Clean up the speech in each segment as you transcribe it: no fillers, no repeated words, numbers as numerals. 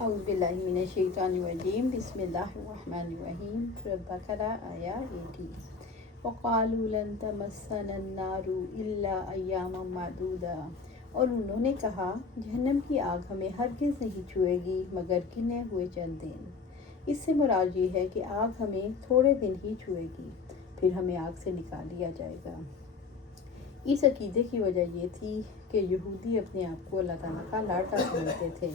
اعوذ باللہ من الشیطان الرجیم بسم اللہ الرحمن الرحیم سورۃ بقرہ آیا 80 وقالوا لن تمسنا النار الا ایاما معدودا، اور انہوں نے کہا جہنم کی آگ ہمیں ہرگز نہیں چھوئے گی مگر گنے ہوئے چند دن۔ اس سے مراد یہ ہے کہ آگ ہمیں تھوڑے دن ہی چھوئے گی، پھر ہمیں آگ سے نکال لیا جائے گا۔ اس عقیدے کی وجہ یہ تھی کہ یہودی اپنے آپ کو اللہ تعالیٰ کا لاڈلا سمجھتے تھے۔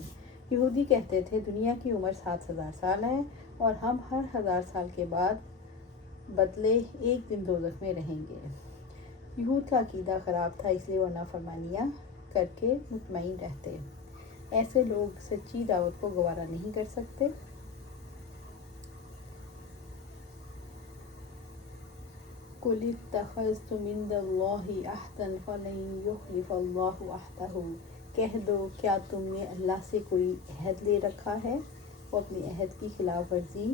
یہودی کہتے تھے دنیا کی عمر 7,000 سال ہے اور ہم ہر 1000 سال کے بعد بدلے ایک دن دوزخ میں رہیں گے۔ یہود کا عقیدہ خراب تھا، اس لیے وہ نافرمانیاں کر کے مطمئن رہتے۔ ایسے لوگ سچی دعوت کو گوارا نہیں کر سکتے۔ قُلِ اتَّخَذْتُم مِّن دُونِ اللَّهِ عَهْدًا فَلَن يُخْلِفَ اللَّهُ عَهْدَهُ، کہہ دو کیا تم نے اللہ سے کوئی عہد لے رکھا ہے، وہ اپنے عہد کی خلاف ورزی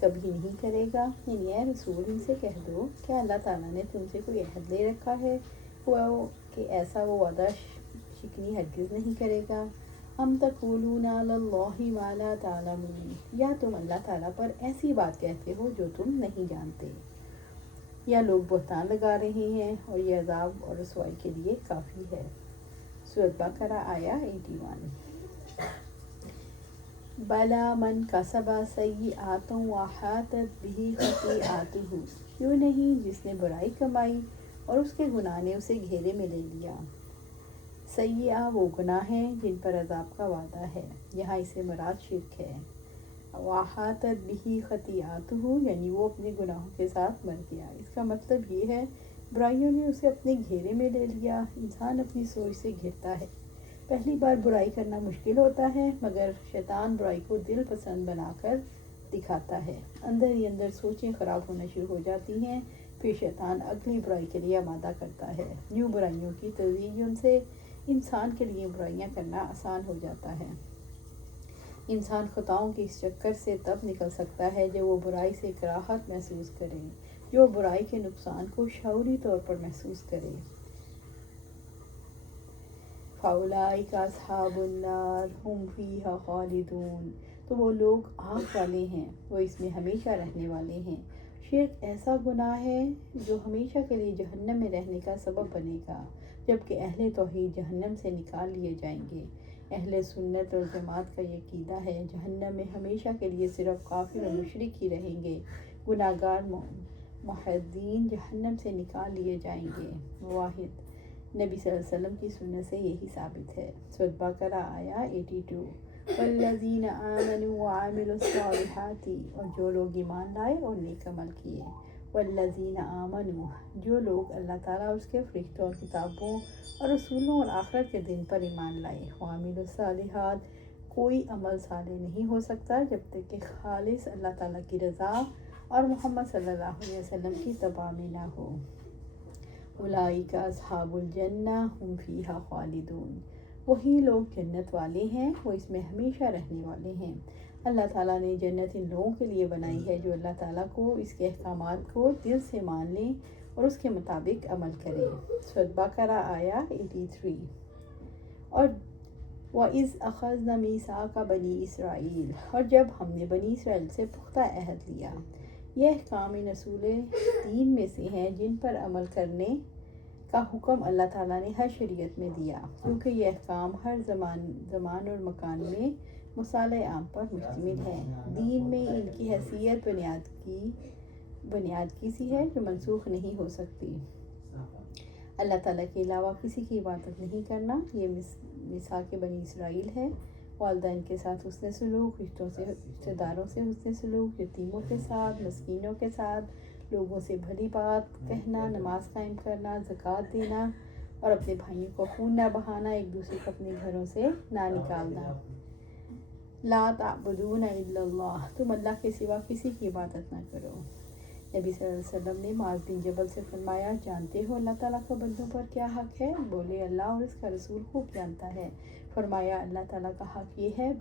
کبھی نہیں کرے گا۔ یعنی اے رسول ان سے کہہ دو کیا اللہ تعالیٰ نے تم سے کوئی عہد لے رکھا ہے کہ ایسا وہ وعدہ شکنی ہرگز نہیں کرے گا۔ ام تقولون علی اللہ ما لا تعلمون، یا تم اللہ تعالیٰ پر ایسی بات کہتے ہو جو تم نہیں جانتے، یا لوگ بہتان لگا رہے ہیں اور یہ عذاب اور رسوائی کے لیے کافی ہے۔ سورۃ بقرہ آیا 81۔ بلا من کسب سیئات وحاطت بہ خطیئاتہ، کیوں نہیں جس نے برائی کمائی اور اس کے گناہ نے اسے گھیرے میں لے لیا۔ سیئہ وہ گناہ ہیں جن پر عذاب کا وعدہ ہے، یہاں اسے مراد شرک ہے۔ وحاطت بہ خطیئاتہ یعنی وہ اپنے گناہوں کے ساتھ مر گیا۔ اس کا مطلب یہ ہے برائیوں نے اسے اپنے گھیرے میں لے لیا۔ انسان اپنی سوچ سے گھرتا ہے، پہلی بار برائی کرنا مشکل ہوتا ہے مگر شیطان برائی کو دل پسند بنا کر دکھاتا ہے، اندر ہی اندر سوچیں خراب ہونا شروع ہو جاتی ہیں، پھر شیطان اگلی برائی کے لیے آمادہ کرتا ہے۔ یوں برائیوں کی تزیین سے انسان کے لیے برائیاں کرنا آسان ہو جاتا ہے۔ انسان خطاؤں کے اس چکر سے تب نکل سکتا ہے جب وہ برائی سے کراہت محسوس کرے، جو برائی کے نقصان کو شعوری طور پر محسوس کرے۔ فَأُولَٰئِکَ أَصْحَابُ النَّارِ هُمْ فِیہَا خَالِدُونَ، تو وہ لوگ آگ والے ہیں، وہ اس میں ہمیشہ رہنے والے ہیں۔ شرک ایسا گناہ ہے جو ہمیشہ کے لیے جہنم میں رہنے کا سبب بنے گا، جبکہ اہل توحید جہنم سے نکال لیے جائیں گے۔ اہل سنت اور جماعت کا یہ عقیدہ ہے جہنم میں ہمیشہ کے لیے صرف کافر و مشرک ہی رہیں گے، گناہگار موحدین جہنم سے نکال لیے جائیں گے۔ واحد نبی صلی اللہ علیہ وسلم کی سنت سے یہی ثابت ہے۔ سورۃ بقرہ آیا 82۔ والذین آمنوا وعملوا الصالحات، اور جو لوگ ایمان لائے اور نیک عمل کیے۔ والذین آمنوا، جو لوگ اللہ تعالیٰ اور اس کے فرشتوں اور کتابوں اور رسولوں اور آخرت کے دن پر ایمان لائے۔ وعملوا الصالحات، کوئی عمل صالح نہیں ہو سکتا جب تک کہ خالص اللہ تعالیٰ کی رضا اور محمد صلی اللہ علیہ وسلم کی اتباع میں نہ ہو۔ اولئک اصحاب الجنہ ہم فیہا خالدون، وہی لوگ جنت والے ہیں، وہ اس میں ہمیشہ رہنے والے ہیں۔ اللہ تعالیٰ نے جنت ان لوگوں کے لیے بنائی ہے جو اللہ تعالیٰ کو، اس کے احکامات کو دل سے مان لیں اور اس کے مطابق عمل کریں۔ سورۃ بقرہ آیا 83۔ اور وَإِذْ أَخَذْنَا مِيثَاقَ بَنِي إِسْرَائِیلَ، اور جب ہم نے بنی اسرائیل سے پختہ عہد لیا۔ یہ احکام ان اصول دین میں سے ہیں جن پر عمل کرنے کا حکم اللہ تعالیٰ نے ہر شریعت میں دیا، کیونکہ یہ احکام ہر زمان اور مکان میں مصالح عام پر مشتمل ہیں۔ دین میں ان کی حیثیت بنیاد کی سی ہے جو منسوخ نہیں ہو سکتی۔ اللہ تعالیٰ کے علاوہ کسی کی عبادت نہیں کرنا، یہ میثاق بنی اسرائیل ہے۔ والدین کے ساتھ حسن سلوک، رشتہ داروں سے حسن سلوک، یتیموں کے ساتھ، مسکینوں کے ساتھ، لوگوں سے بھلی بات کہنا، نماز قائم کرنا، زکوٰۃ دینا اور اپنے بھائیوں کو خون نہ بہانا، ایک دوسرے کو اپنے گھروں سے نہ نکالنا۔ لا تعبدون الا اللہ، تم اللہ کے سوا کسی کی عبادت نہ کرو۔ نبی صلی اللہ علیہ وسلم نے معاذ بن جبل سے فرمایا جانتے ہو اللہ تعالیٰ کا بندوں پر کیا حق ہے؟ بولے اللہ اور اس کا رسول خوب جانتا ہے۔ فرمایا اللہ تعالیٰ کا حق یہ ہے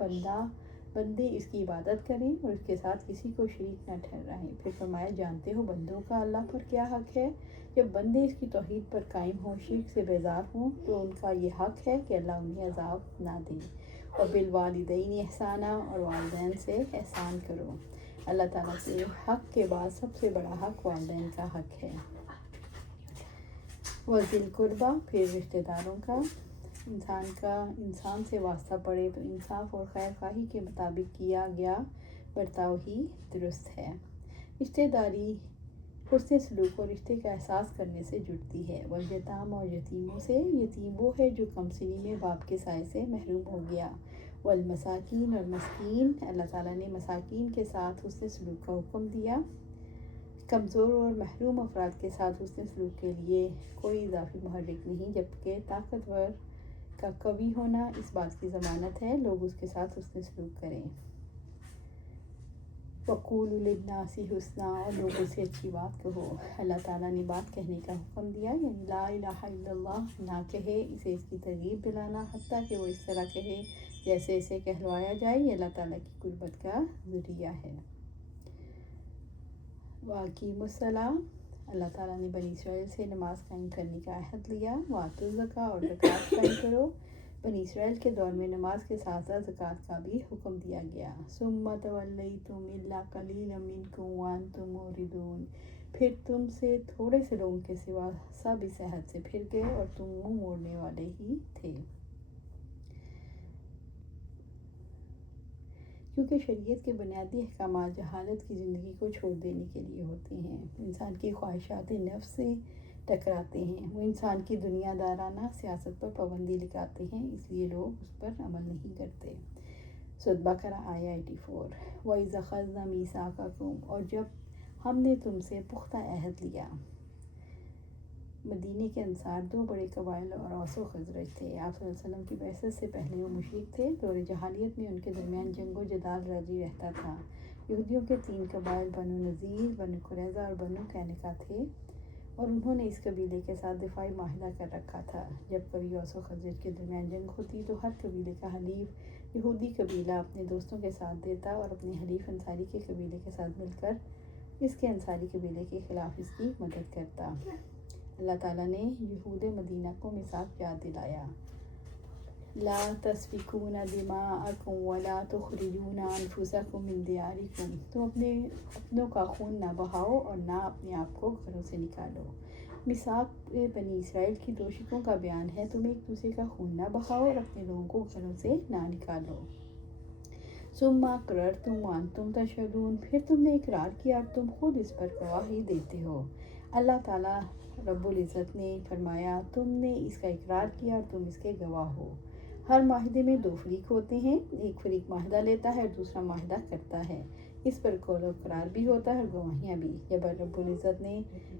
بندے اس کی عبادت کریں اور اس کے ساتھ کسی کو شریک نہ ٹھہرائیں۔ پھر فرمایا جانتے ہو بندوں کا اللہ پر کیا حق ہے؟ جب بندے اس کی توحید پر قائم ہوں، شرک سے بیزار ہوں، تو ان کا یہ حق ہے کہ اللہ انہیں عذاب نہ دے وبالوالدین احسانا، اور والدین سے احسان کرو۔ اللہ تعالیٰ کے حق کے بعد سب سے بڑا حق والدین کا حق ہے۔ وذی القربیٰ، پھر رشتہ داروں کا انسان سے واسطہ پڑے تو انصاف اور خیر خواہی کے مطابق کیا گیا برتاؤ ہی درست ہے۔ رشتہ داری حسن سلوک اور رشتے کا احساس کرنے سے جڑتی ہے۔ والیتام، اور یتیموں سے، یتیم وہ ہے جو کم سنی میں باپ کے سائے سے محروم ہو گیا۔ والمساکین، اور مسکین، اللہ تعالیٰ نے مساکین کے ساتھ حسن سلوک کا حکم دیا۔ کمزور اور محروم افراد کے ساتھ حسن سلوک کے لیے کوئی اضافی محرک نہیں، جبکہ طاقتور کا قوی ہونا اس بات کی ضمانت ہے لوگ اس کے ساتھ حسن سلوک کریں۔ وَقُولُوا لِلنَّاسِ حُسْنًا، اور لوگوں سے اچھی بات کہو۔ اللہ تعالیٰ نے بات کہنے کا حکم دیا، یعنی لا الہ الا اللہ نہ کہے، اسے اس کی ترغیب دلانا، حتیٰ کہ وہ اس طرح کہے جیسے اسے کہلوایا جائے، یہ اللہ تعالیٰ کی قربت کا ذریعہ ہے۔ وَأَقِیمُوا الصَّلَاۃَ، اللہ تعالیٰ نے بنی اسرائیل سے نماز قائم کرنے کا عہد لیا۔ وَآتُوا الزَّکاۃ، اور زکوٰۃ قائم کرو۔ بنی اسرائیل کے دور میں نماز کے ساتھ ساتھ زکوٰۃ کا بھی حکم دیا گیا۔ ثُمَّ تَوَلَّیْتُمْ إِلَّا قَلِیلًا مِنْکُمْ وَأَنْتُمْ مُعْرِضُونَ، پھر تم سے تھوڑے سے لوگوں کے سوا سب اس عہد سے پھر گئے اور تم منہ موڑنے والے ہی تھے۔ کیونکہ شریعت کے بنیادی احکامات جہالت کی زندگی کو چھوڑ دینے کے لیے ہوتے ہیں، انسان کی خواہشات نفس سے ٹکراتے ہیں، وہ انسان کی دنیا دارانہ سیاست پر پابندی لگاتے ہیں، اس لیے لوگ اس پر عمل نہیں کرتے۔ سورۃ بقرہ آیہ 84۔ وَإِذْ أَخَذْنَا مِيثَاقَكُمْ، اور جب ہم نے تم سے پختہ عہد لیا۔ مدینے کے انصار دو بڑے قبائل اور اوس و خزرج تھے۔ آپ صلی اللہ علیہ وسلم کی بعثت سے پہلے وہ مشرک تھے، دور جاہلیت میں ان کے درمیان جنگ و جدال جاری رہتا تھا۔ یہودیوں کے تین قبائل بنو نذیر، بنو قریظہ اور بنو قینقاع تھے، اور انہوں نے اس قبیلے کے ساتھ دفاعی معاہدہ کر رکھا تھا۔ جب کبھی اوس و خزرج کے درمیان جنگ ہوتی تو ہر قبیلے کا حلیف یہودی قبیلہ اپنے دوستوں کے ساتھ دیتا اور اپنے حلیف انصاری کے قبیلے کے ساتھ مل کر اس کے انصاری قبیلے کے خلاف اس کی مدد کرتا۔ اللہ تعالیٰ نے یہود مدینہ کو میثاق یاد دلایا۔ لا تسفکون دماءکم ولا تخرجون انفسکم من دیارکم، تم اپنوں کا خون نہ بہاؤ اور نہ اپنے آپ کو گھروں سے نکالو۔ میثاق بنی اسرائیل کی توثیقوں کا بیان ہے، تم ایک دوسرے کا خون نہ بہاؤ اور اپنے لوگوں کو گھروں سے نہ نکالو۔ ثم اقررتم وانتم تشہدون، پھر تم نے اقرار کیا اور تم خود اس پر گواہی دیتے ہو۔ اللہ تعالیٰ رب العزت نے فرمایا، تم نے اس کا اقرار کیا اور تم اس کے گواہ ہو۔ ہر معاہدے میں دو فریق ہوتے ہیں، ایک فریق معاہدہ لیتا ہے اور دوسرا معاہدہ کرتا ہے، اس پر قول و اقرار بھی ہوتا ہے اور گواہیاں بھی۔ جب رب العزت نے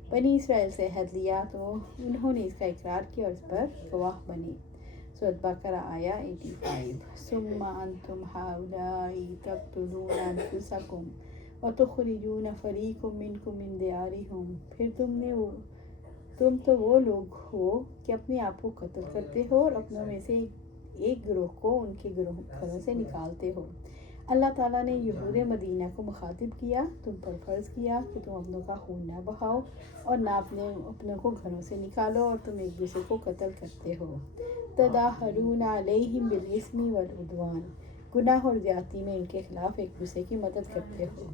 بنی اسرائیل سے عہد لیا تو انہوں نے اس کا اقرار کیا اور اس پر گواہ بنے۔ سورۃ بقرہ آیہ 85۔ ثم انتم ہؤلاء تقتلون انفسکم وتخرجون فریقا منکم من دیارہم، پھر تم تو وہ لوگ ہو کہ اپنے آپ کو قتل کرتے ہو اور اپنوں میں سے ایک گروہ کو ان کے گھروں سے نکالتے ہو۔ اللہ تعالیٰ نے یہود مدینہ کو مخاطب کیا، تم پر فرض کیا کہ تم اپنوں کا خون نہ بہاؤ اور نہ اپنوں کو گھروں سے نکالو، اور تم ایک دوسرے کو قتل کرتے ہو۔ تداہرون علیہم بالاسم والعدوان، گناہ اور زیادتی میں ان کے خلاف ایک دوسرے کی مدد کرتے ہو۔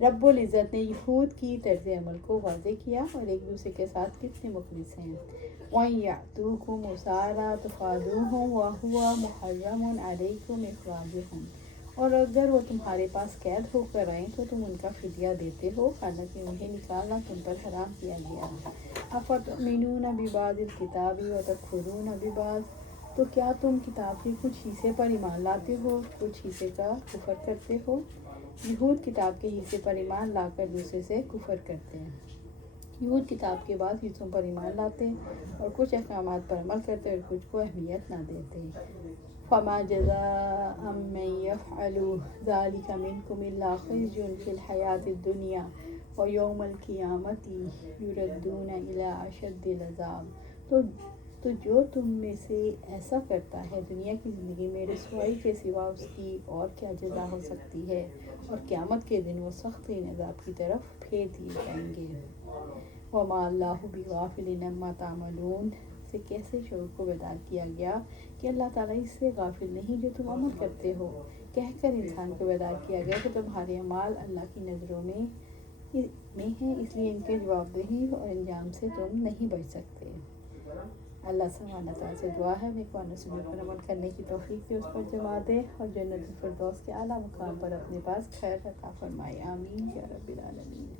رب العزت نے یہود کی طرز عمل کو واضح کیا اور ایک دوسرے کے ساتھ کتنے مخلص ہیں۔ وَإِن يَأْتُوكُمْ أُسَارَىٰ تُفَادُوهُمْ وَهُوَ مُحَرَّمٌ عَلَيْكُمْ إِخْرَاجُهُمْ، اور اگر وہ تمہارے پاس قید ہو کر آئیں تو تم ان کا فدیہ دیتے ہو، حالانکہ انہیں نکالنا تم پر حرام کیا گیا۔ أَفَتُؤْمِنُونَ بِبَعْضِ الْكِتَابِ وَتَكْفُرُونَ بِبَعْضٍ، تو کیا تم کتاب کے کچھ حصے پر ایمان لاتے ہو، کچھ حصے کا کفر کرتے ہو؟ یہود کتاب کے حصے پر ایمان لا کر دوسرے سے کفر کرتے ہیں، یہود کتاب کے بعض حصوں پر ایمان لاتے اور کچھ احکامات پر عمل کرتے اور کچھ کو اہمیت نہ دیتے۔ فَمَا جَزَاءُ مَن يَفْعَلُ ذَلِكَ مِنكُمْ إِلَّا خِزْيٌ فِي الْحَيَاةِ الدُّنْيَا وَيَوْمَ الْقِيَامَةِ يُرَدُّونَ إِلَىٰ أَشَدِّ الْعَذَابِ، تو جو تم میں سے ایسا کرتا ہے دنیا کی زندگی میں رسوائی کے سوا اس کی اور کیا جزا ہو سکتی ہے، اور قیامت کے دن وہ سخت ترین عذاب کی طرف پھیر دیے جائیں گے۔ وَمَا اللَّهُ بِغَافِلٍ عَمَّا تَعْمَلُونَ سے کیسے شعور کو بیدار کیا گیا کہ اللہ تعالیٰ اس سے غافل نہیں جو تم عمل کرتے ہو، کہہ کر انسان کو بیدار کیا گیا کہ تمہارے اعمال اللہ کی نظروں میں ہیں، اس لیے ان کے جواب دہی اور انجام سے تم نہیں بچ سکتے۔ اللہ سبحانہ تعالیٰ سے دعا ہے ہمیں قرآن و سنت پر عمل کرنے کی توفیق دے، اس پر جما دے اور جنت الفردوس کے اعلیٰ مقام پر اپنے پاس خیر عطا فرمائے، آمین یا رب العالمین۔